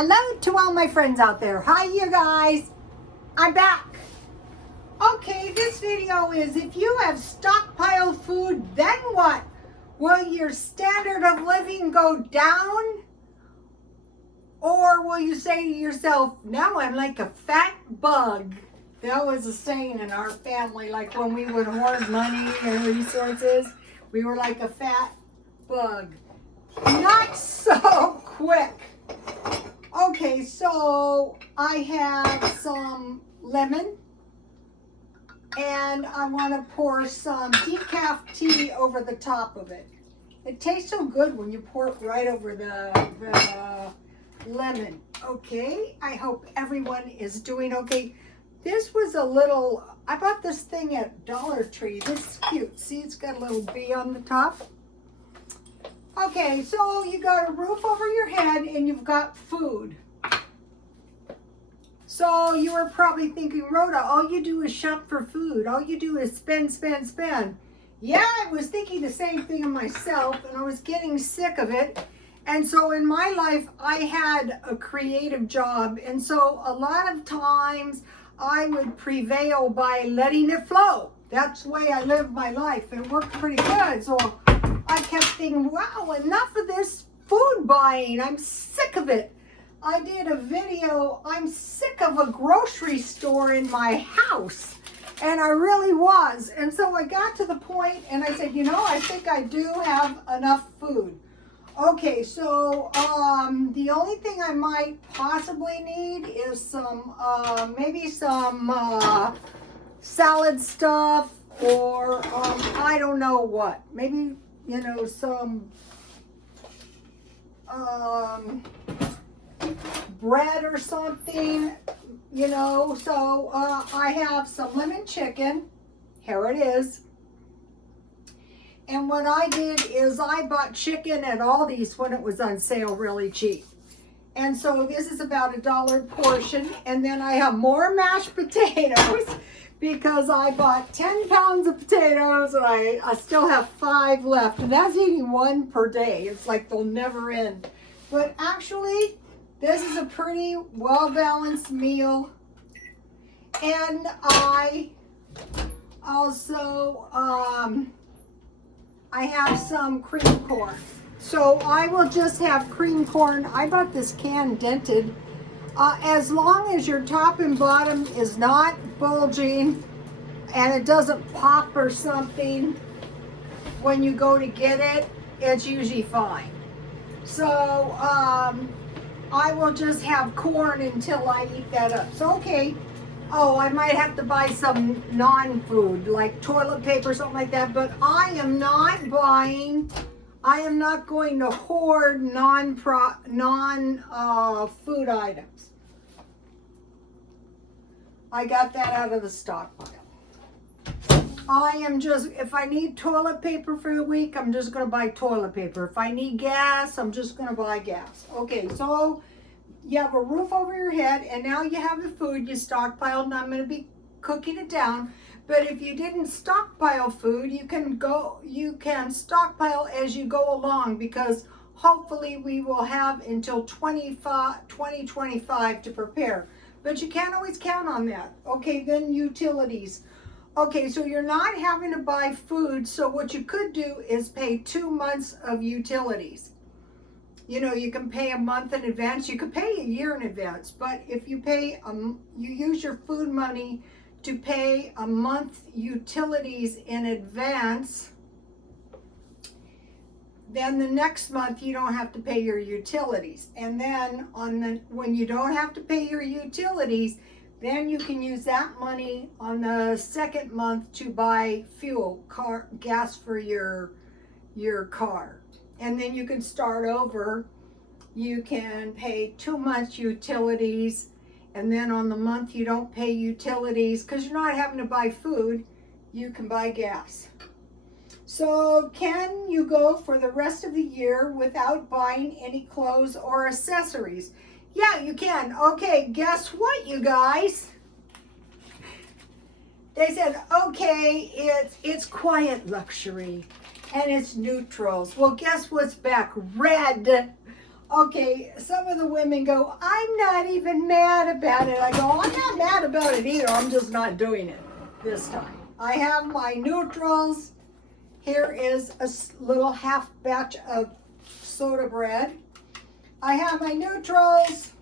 Hello to all my friends out there. Hi, you guys. I'm back. Okay, this video is if you have stockpiled food, then what? Will your standard of living go down? Or will you say to yourself, now I'm like a fat bug? That was a saying in our family, like when we would hoard money and resources, we were like a fat bug. Not so quick. Okay, so I have some lemon and I want to pour some decaf tea over the top of it. It tastes so good when you pour it right over the lemon. Okay, I hope everyone is doing okay. This was a little, I bought this thing at Dollar Tree. This is cute. See, it's got a little bee on the top. Okay, so you got a roof over your head and you've got food. So you were probably thinking, Rhoda, all you do is shop for food. All you do is spend, spend, spend. Yeah, I was thinking the same thing of myself and I was getting sick of it. And so in my life, I had a creative job. And so a lot of times I would prevail by letting it flow. That's the way I lived my life. It worked pretty good. So I kept thinking, wow, enough of this food buying. I'm sick of it. I did a video, I'm sick of a grocery store in my house. And I really was. And so I got to the point and I said, you know, I think I do have enough food. Okay, so the only thing I might possibly need is some, maybe some salad stuff or I don't know what. Maybe, you know, some bread or something, you know. So I have some lemon chicken. Here it is. And what I did is I bought chicken at Aldi's when it was on sale really cheap. And so this is about $1 portion. And then I have more mashed potatoes because I bought 10 pounds of potatoes and I still have 5 left. And that's eating 1 per day. It's like they'll never end. But actually, this is a pretty well-balanced meal. And I also, I have some cream corn. So I will just have cream corn. I bought this can dented. As long as your top and bottom is not bulging and it doesn't pop or something when you go to get it, it's usually fine. So I will just have corn until I eat that up. So okay. Oh, I might have to buy some non-food, like toilet paper or something like that, but I am not going to hoard non-food items. I got that out of the stockpile. I am just, if I need toilet paper for the week, I'm just going to buy toilet paper. If I need gas, I'm just going to buy gas. Okay, so you have a roof over your head and now you have the food you stockpiled and I'm going to be cooking it down. But if you didn't stockpile food, you can stockpile as you go along because hopefully we will have until 2025 to prepare. But you can't always count on that. Okay, then utilities. Okay, so you're not having to buy food. So what you could do is pay 2 months of utilities. You know, you can pay a month in advance. You could pay a year in advance. But if you pay, you use your food money to pay a month utilities in advance, then the next month you don't have to pay your utilities. And then when you don't have to pay your utilities, then you can use that money on the second month to buy gas for your car. And then you can start over. You can pay 2 months utilities. And then on the month you don't pay utilities because you're not having to buy food. You can buy gas. So can you go for the rest of the year without buying any clothes or accessories? Yeah, you can. Okay, guess what, you guys? They said, okay, it's quiet luxury and it's neutrals. Well, guess what's back? Red. Okay, some of the women go, I'm not even mad about it. I go, I'm not mad about it either. I'm just not doing it this time. I have my neutrals. Here is a little half batch of soda bread. I have my neutrals.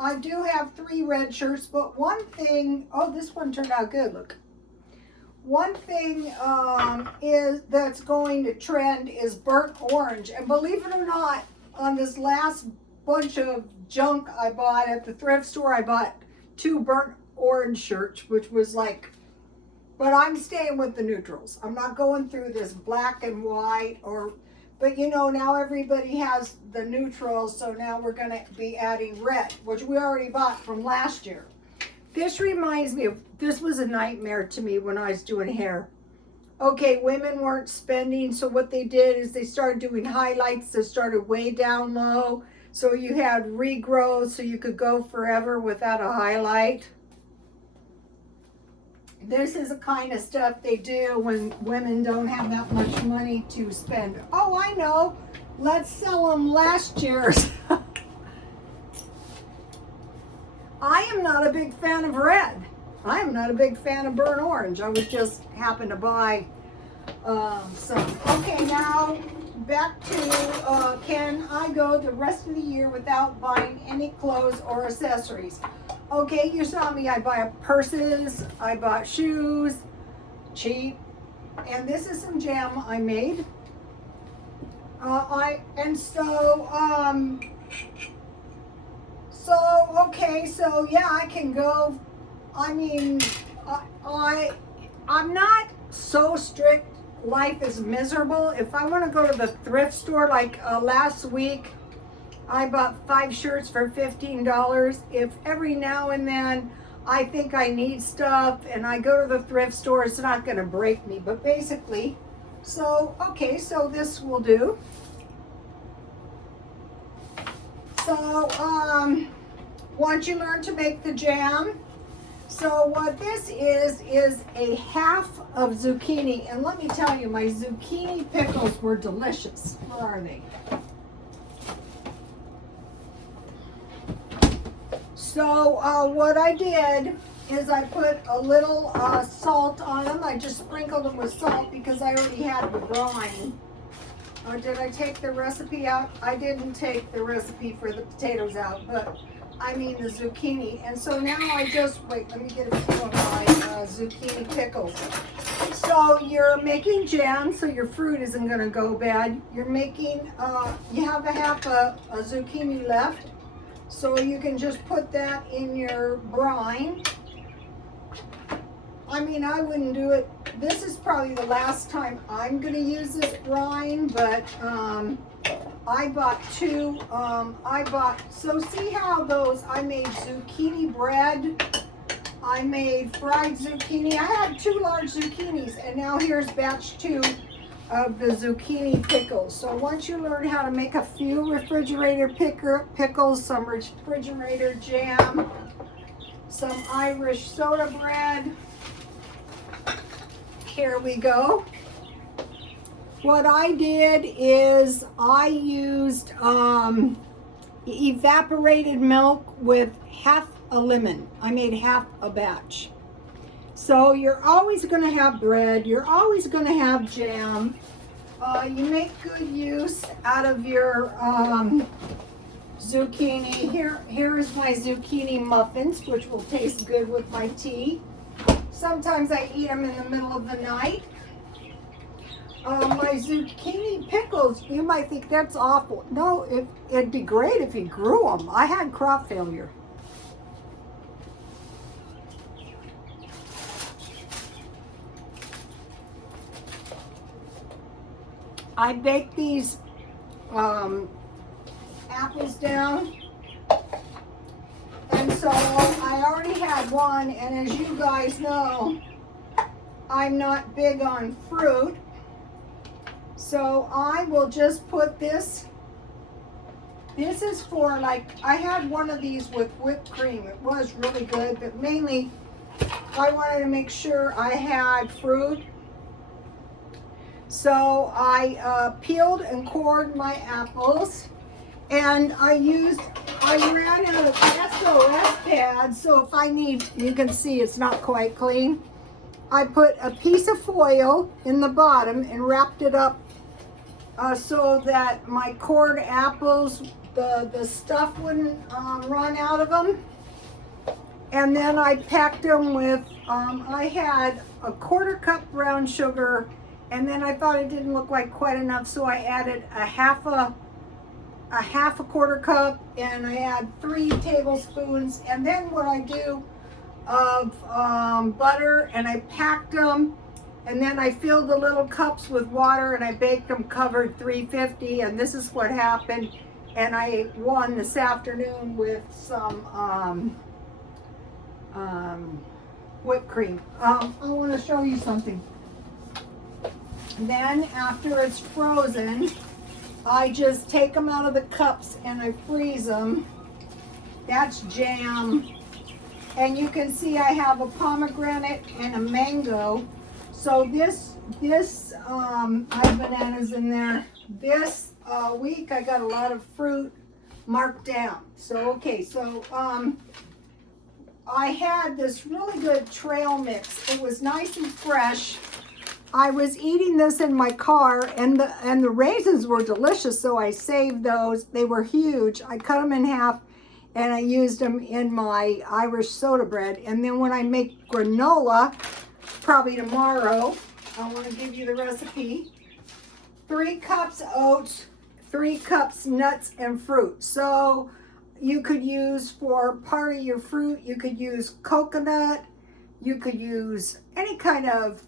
I do have 3 red shirts, but one thing, oh, this one turned out good, look. One thing is that's going to trend is burnt orange. And believe it or not, on this last bunch of junk I bought at the thrift store, I bought 2 burnt orange shirts, which was like, but I'm staying with the neutrals. I'm not going through this black and white but you know, now everybody has the neutrals, so now we're gonna be adding red, which we already bought from last year. This reminds me of, this was a nightmare to me when I was doing hair. Okay, women weren't spending, so what they did is they started doing highlights that started way down low. So you had regrowth, so you could go forever without a highlight. This is the kind of stuff they do when women don't have that much money to spend. Oh, I know. Let's sell them last year's. I am not a big fan of red. I am not a big fan of burnt orange. I was just happened to buy some. Okay, now back to can I go the rest of the year without buying any clothes or accessories? Okay, you saw me. I buy purses. I bought shoes, cheap, and this is some jam I made. Okay, so yeah, I can go. I mean, I'm not so strict. Life is miserable. If I want to go to the thrift store, like last week, I bought 5 shirts for $15. If every now and then I think I need stuff and I go to the thrift store, it's not going to break me. But basically, so, okay, so this will do. So, once you learn to make the jam, so what this is a half of zucchini. And let me tell you, my zucchini pickles were delicious. Where are they? So what I did is I put a little salt on them. I just sprinkled them with salt because I already had the brine. Did I take the recipe out? I didn't take the recipe for the potatoes out, but I mean the zucchini. And so now I just, wait, let me get a few of my zucchini pickles. So you're making jam, so your fruit isn't going to go bad. You're making, you have a half a zucchini left. So you can just put that in your brine. I mean, I wouldn't do it. This is probably the last time I'm going to use this brine, but I bought 2. So see how those, I made zucchini bread. I made fried zucchini. I had 2 large zucchinis, and now here's batch 2 of the zucchini pickles. So once you learn how to make a few refrigerator pickles, some refrigerator jam, some Irish soda bread, here we go. What I did is I used evaporated milk with half a lemon. I made half a batch. So you're always going to have bread. You're always going to have jam. You make good use out of your zucchini. Here is my zucchini muffins, which will taste good with my tea. Sometimes I eat them in the middle of the night. My zucchini pickles, you might think that's awful. No, it'd be great if you grew them. I had crop failure. I baked these apples down, and so I already had one, and as you guys know, I'm not big on fruit, so I will just put this. This is for, like, I had one of these with whipped cream. It was really good, but mainly I wanted to make sure I had fruit. So I peeled and cored my apples, and I ran out of SOS pads, so if I need, you can see it's not quite clean. I put a piece of foil in the bottom and wrapped it up so that my cored apples, the stuff wouldn't run out of them. And then I packed them with, I had a 1/4 cup brown sugar, and then I thought it didn't look like quite enough, so I added a half a 1/4 cup, and I add 3 tablespoons. And then what I do of butter, and I packed them, and then I filled the little cups with water, and I baked them covered 350, and this is what happened. And I ate one this afternoon with some whipped cream. I want to show you something. Then after it's frozen, I just take them out of the cups and I freeze them. That's jam. And you can see I have a pomegranate and a mango. So this I have bananas in there. This week I got a lot of fruit marked down. So okay, so I had this really good trail mix. It was nice and fresh. I was eating this in my car, and the raisins were delicious, so I saved those. They were huge. I cut them in half, and I used them in my Irish soda bread. And then when I make granola, probably tomorrow, I want to give you the recipe. 3 cups oats, 3 cups nuts and fruit. So you could use, for part of your fruit, you could use coconut, you could use any kind of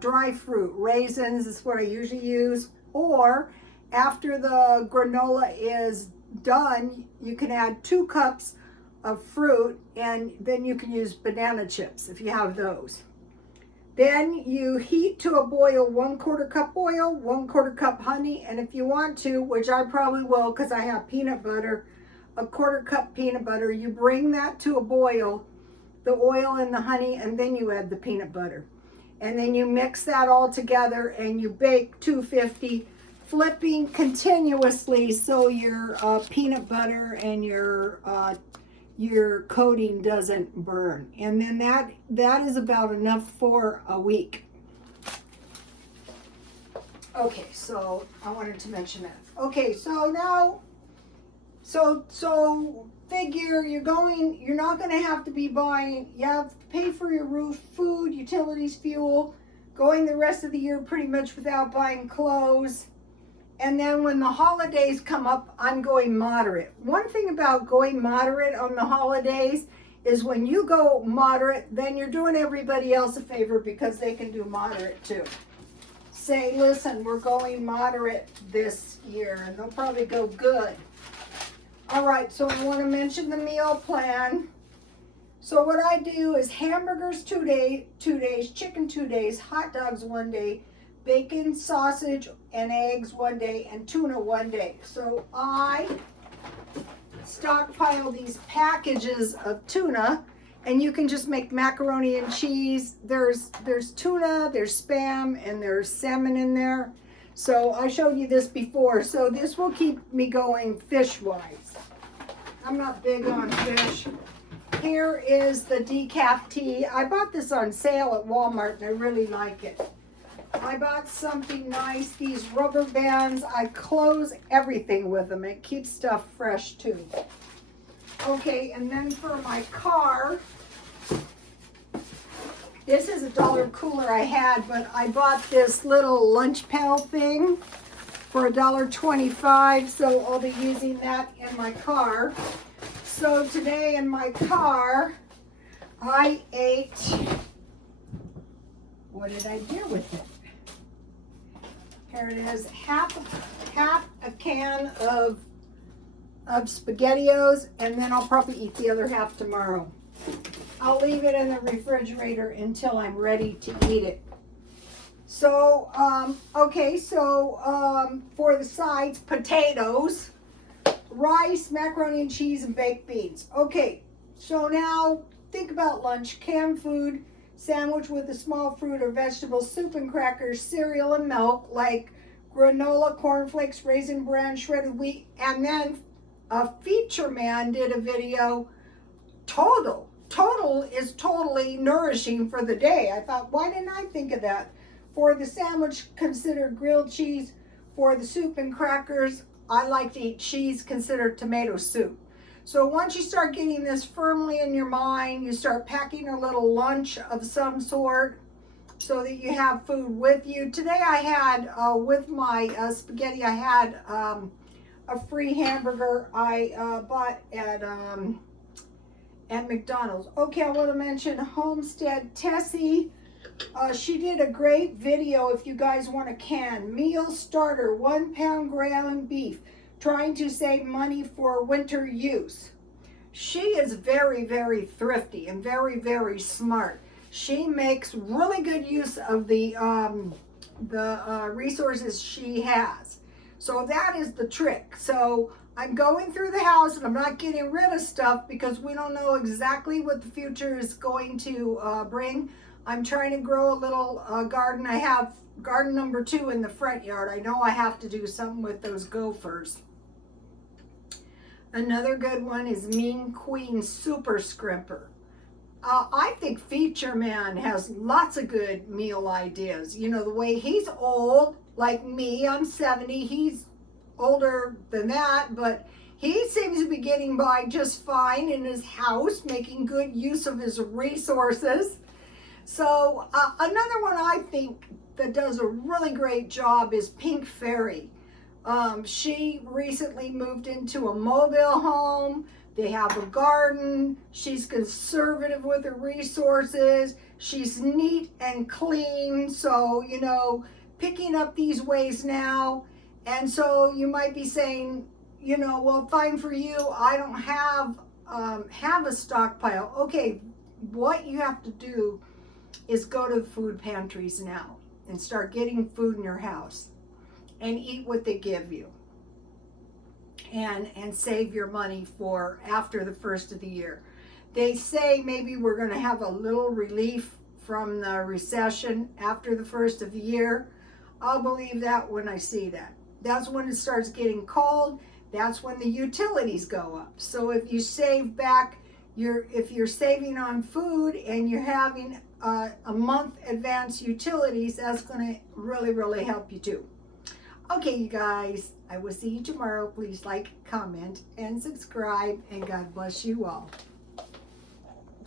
dry fruit. Raisins is what I usually use. Or after the granola is done, you can add 2 cups of fruit, and then you can use banana chips if you have those. Then you heat to a boil 1/4 cup oil, 1/4 cup honey, and if you want to, which I probably will because I have peanut butter, a 1/4 cup peanut butter. You bring that to a boil, the oil and the honey, and then you add the peanut butter. And then you mix that all together and you bake 250, flipping continuously so your peanut butter and your coating doesn't burn. And then that is about enough for a week. Okay, so I wanted to mention that. Okay, so now, so figure you're not going to have to be buying, you have to pay for your roof, food, utilities, fuel, going the rest of the year pretty much without buying clothes. And then when the holidays come up, I'm going moderate. One thing about going moderate on the holidays is when you go moderate, then you're doing everybody else a favor because they can do moderate too. Say, listen, we're going moderate this year, and they'll probably go good. All right, so I want to mention the meal plan. So what I do is hamburgers 2 days, chicken 2 days, hot dogs 1 day, bacon, sausage, and eggs 1 day, and tuna 1 day. So I stockpile these packages of tuna, and you can just make macaroni and cheese. There's tuna, there's Spam, and there's salmon in there. So I showed you this before. So this will keep me going fish-wise. I'm not big on fish. Here is the decaf tea. I bought this on sale at Walmart, and I really like it. I bought something nice, these rubber bands. I close everything with them. It keeps stuff fresh too. Okay, and then for my car, this is a dollar cooler I had, but I bought this little lunch pail thing for $1.25, so I'll be using that in my car. So today in my car, I ate, what did I do with it? Here it is, half a can of SpaghettiOs, and then I'll probably eat the other half tomorrow. I'll leave it in the refrigerator until I'm ready to eat it. So, okay, so for the sides, potatoes, rice, macaroni and cheese, and baked beans. Okay, so now think about lunch, canned food, sandwich with a small fruit or vegetable, soup and crackers, cereal and milk, like granola, cornflakes, raisin bran, shredded wheat. And then a feature man did a video, total is totally nourishing for the day. I thought, why didn't I think of that? For the sandwich, consider grilled cheese. For the soup and crackers, I like to eat cheese, consider tomato soup. So once you start getting this firmly in your mind, you start packing a little lunch of some sort so that you have food with you. Today I had, with my spaghetti, I had a free hamburger I bought at McDonald's. Okay, I want to mention Homestead Tessie. She did a great video if you guys want a can. Meal starter, 1 pound ground beef. Trying to save money for winter use. She is very, very thrifty and very, very smart. She makes really good use of the resources she has. So that is the trick. So I'm going through the house and I'm not getting rid of stuff because we don't know exactly what the future is going to bring. I'm trying to grow a little garden. I have garden number 2 in the front yard. I know I have to do something with those gophers. Another good one is Mean Queen Super Scrimper. I think Feature Man has lots of good meal ideas. You know, the way he's old, like me, I'm 70, he's older than that, but he seems to be getting by just fine in his house, making good use of his resources. So another one I think that does a really great job is Pink Fairy. She recently moved into a mobile home. They have a garden. She's conservative with her resources. She's neat and clean. So, you know, picking up these ways now. And so you might be saying, you know, well, fine for you. I don't have a stockpile. Okay, what you have to do is go to the food pantries now and start getting food in your house and eat what they give you and save your money for after the first of the year. They say maybe we're going to have a little relief from the recession after the first of the year. I'll believe that when I see that. That's when it starts getting cold. That's when the utilities go up. So if you save back if you're saving on food and you're having a month advance utilities, that's going to really, really help you too. Okay, you guys, I will see you tomorrow. Please like, comment, and subscribe, and God bless you all.